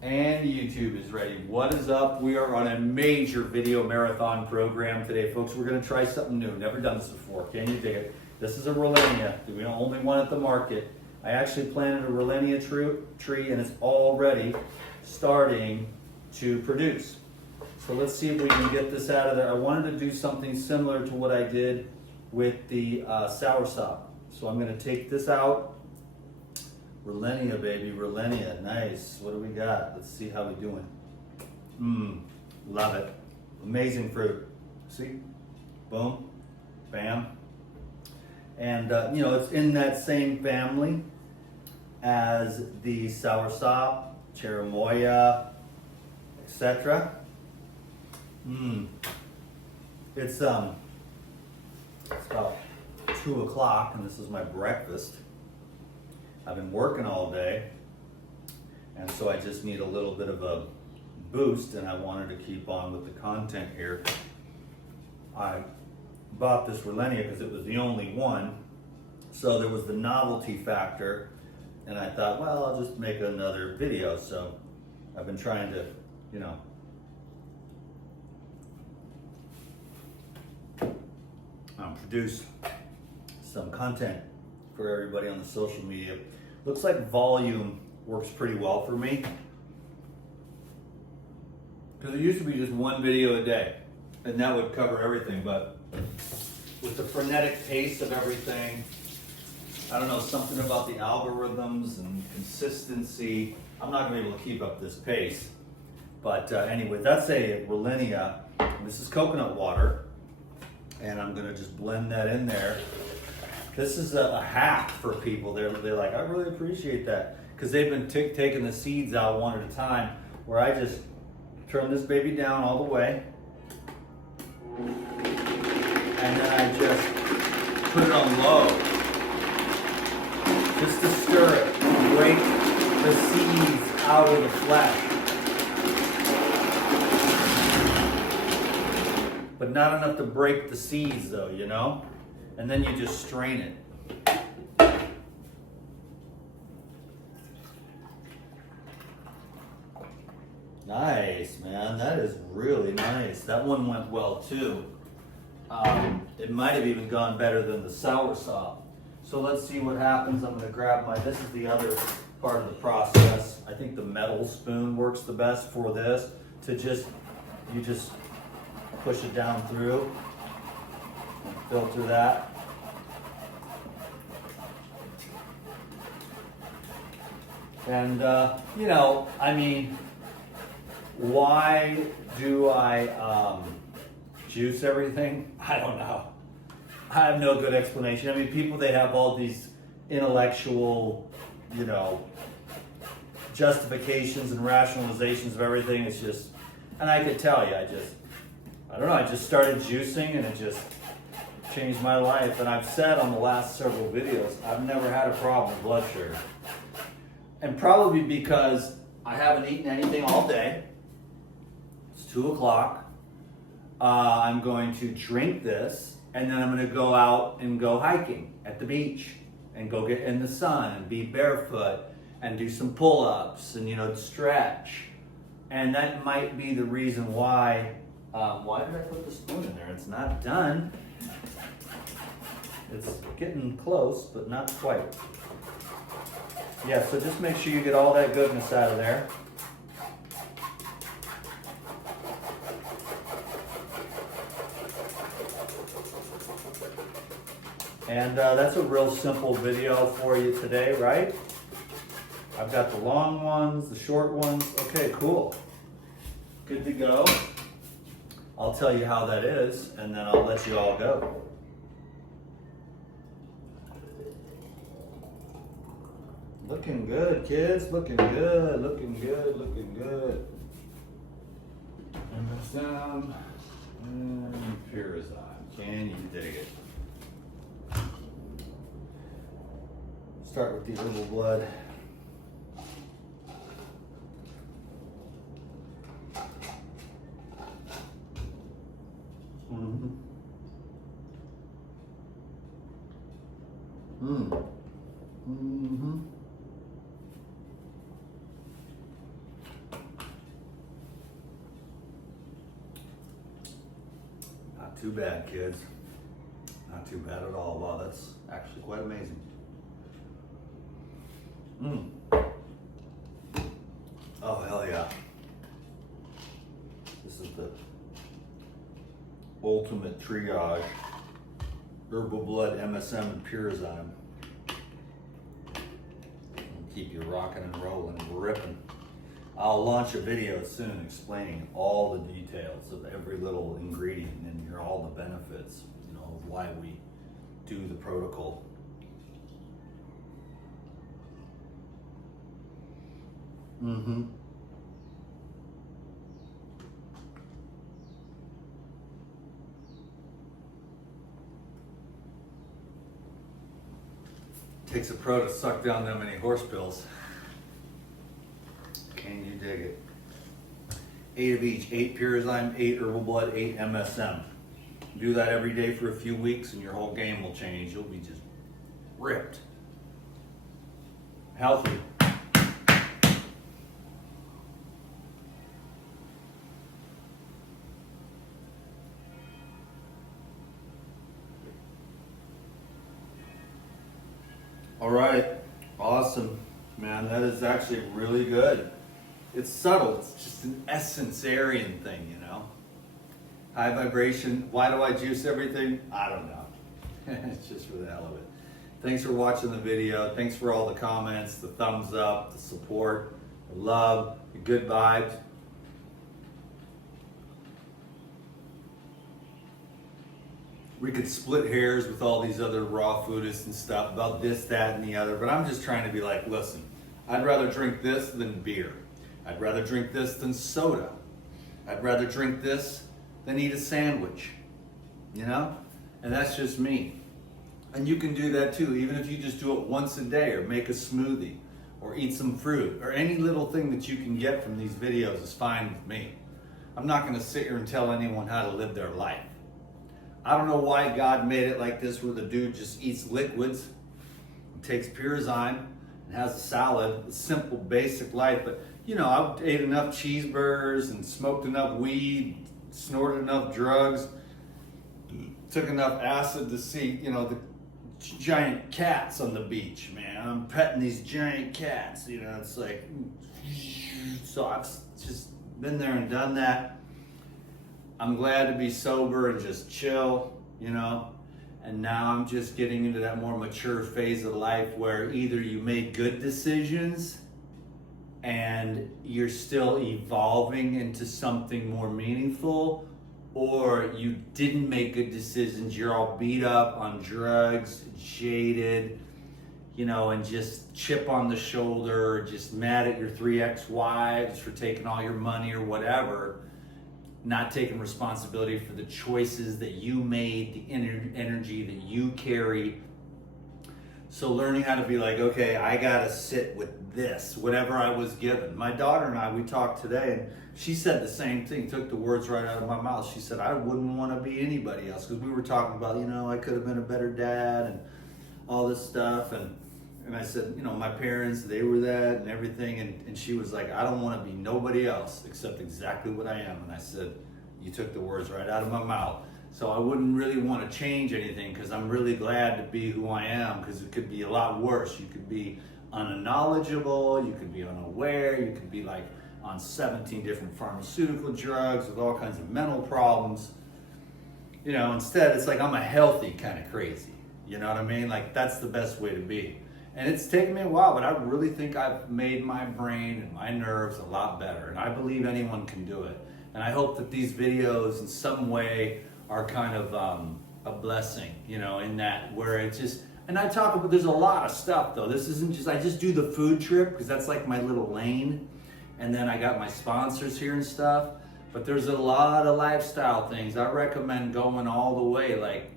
And YouTube is ready. What is up? We are on a major video marathon program today, folks. We're going to try something new. Never done this before. Can you dig it? This is a relinia. We don't only one at the market. I actually planted a relinia tree and it's already starting to produce. So let's see if we can get this out of there. I wanted to do something similar to what I did with the soursop. So I'm going to take this out. Relinia, baby, relinia, nice. What do we got? Let's see how we're doing. Love it. Amazing fruit. See? Boom, bam. And you know, it's in that same family as the soursop, cherimoya, etc. It's about 2 o'clock and this is my breakfast. I've been working all day, and so I just need a little bit of a boost, and I wanted to keep on with the content here. I bought this relinia because it was the only one, so there was the novelty factor, and I thought, well, I'll just make another video. So I've been trying to, you know, produce some content for everybody on the social media. Looks like volume works pretty well for me, because it used to be just one video a day and that would cover everything, but with the frenetic pace of everything, I don't know, something about the algorithms and consistency, I'm not gonna be able to keep up this pace. But anyway, that's a relinia. This is coconut water, and I'm gonna just blend that in there. This is a hack for people. They're like, I really appreciate that, because they've been taking the seeds out one at a time, where I just turn this baby down all the way, and then I just put it on low, just to stir it, break the seeds out of the flesh. But not enough to break the seeds though, you know? And then you just strain it. Nice, man. That is really nice. That one went well too. It might have even gone better than the soursop. So let's see what happens. I'm going to grab this is the other part of the process. I think the metal spoon works the best for this. You just push it down through and filter that. And, you know, I mean, why do I juice everything? I don't know. I have no good explanation. I mean, people, they have all these intellectual, you know, justifications and rationalizations of everything. It's just, and I could tell you, I don't know, I just started juicing and it just changed my life. And I've said on the last several videos, I've never had a problem with blood sugar. And probably because I haven't eaten anything all day. It's 2 o'clock. I'm going to drink this, and then I'm going to go out and go hiking at the beach and go get in the sun and be barefoot and do some pull-ups and, you know, stretch. And that might be the reason why. Why did I put the spoon in there? It's not done. It's getting close, but not quite. Yeah, so just make sure you get all that goodness out of there. And that's a real simple video for you today, right? I've got the long ones, the short ones. Okay, cool. Good to go. I'll tell you how that is, and then I'll let you all go. Looking good, kids. Looking good, looking good, looking good. And this down. And here is on. Can you dig it? Start with the herbal blood. too bad, kids. Not too bad at all. Wow, that's actually quite amazing. Oh, hell yeah. This is the ultimate triage. Herbal Blood, MSM, and Pyrazine. Keep you rocking and rolling and ripping. I'll launch a video soon explaining all the details of every little ingredient and all the benefits, you know, of why we do the protocol. Takes a pro to suck down that many horse pills. Can you dig it? 8 of each, 8 Pyrazine, 8 Herbal Blood, 8 MSM. Do that every day for a few weeks and your whole game will change. You'll be just ripped. Healthy. All right, awesome, man. That is actually really good. It's subtle. It's just an essence-arian thing, you know. High vibration. Why do I juice everything? I don't know. It's just for the hell of it. Thanks for watching the video. Thanks for all the comments, the thumbs up, the support, the love, the good vibes. We could split hairs with all these other raw foodists and stuff about this, that, and the other, but I'm just trying to be like, listen, I'd rather drink this than beer. I'd rather drink this than soda. I'd rather drink this than eat a sandwich, you know? And that's just me. And you can do that too, even if you just do it once a day or make a smoothie or eat some fruit or any little thing that you can get from these videos is fine with me. I'm not gonna sit here and tell anyone how to live their life. I don't know why God made it like this where the dude just eats liquids, takes Pyrazine, and has a salad, a simple, basic life. But, you know, I ate enough cheeseburgers and smoked enough weed, snorted enough drugs, took enough acid to see, you know, the giant cats on the beach, man. I'm petting these giant cats, you know, it's like, so I've just been there and done that. I'm glad to be sober and just chill, you know, and now I'm just getting into that more mature phase of life where either you make good decisions and you're still evolving into something more meaningful, or you didn't make good decisions, you're all beat up on drugs, jaded, you know, and just chip on the shoulder, just mad at your 3 ex-wives for taking all your money or whatever. Not taking responsibility for the choices that you made, the energy that you carry. So learning how to be like, okay, I gotta sit with this, whatever I was given. My daughter and I, we talked today, and she said the same thing, took the words right out of my mouth. She said, I wouldn't want to be anybody else, because we were talking about, you know, I could have been a better dad and all this stuff. And I said, you know, my parents, they were that and everything. And she was like, I don't want to be nobody else except exactly what I am. And I said, you took the words right out of my mouth. So I wouldn't really want to change anything, because I'm really glad to be who I am, because it could be a lot worse. You could be unknowledgeable, you could be unaware, you could be like on 17 different pharmaceutical drugs with all kinds of mental problems. You know, instead it's like I'm a healthy kind of crazy. You know what I mean? Like, that's the best way to be. And it's taken me a while, but I really think I've made my brain and my nerves a lot better. And I believe anyone can do it. And I hope that these videos in some way are kind of a blessing, you know, in that where it's just, and I talk about, there's a lot of stuff though. This isn't just, I just do the food trip because that's like my little lane. And then I got my sponsors here and stuff. But there's a lot of lifestyle things. I recommend going all the way. Like,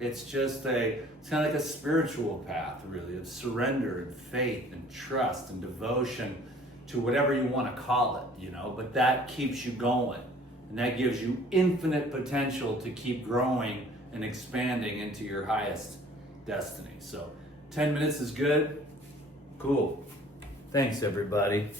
it's just it's kind of like a spiritual path, really, of surrender and faith and trust and devotion to whatever you want to call it, you know, but that keeps you going. And that gives you infinite potential to keep growing and expanding into your highest destiny. So 10 minutes is good. Cool. Thanks, everybody.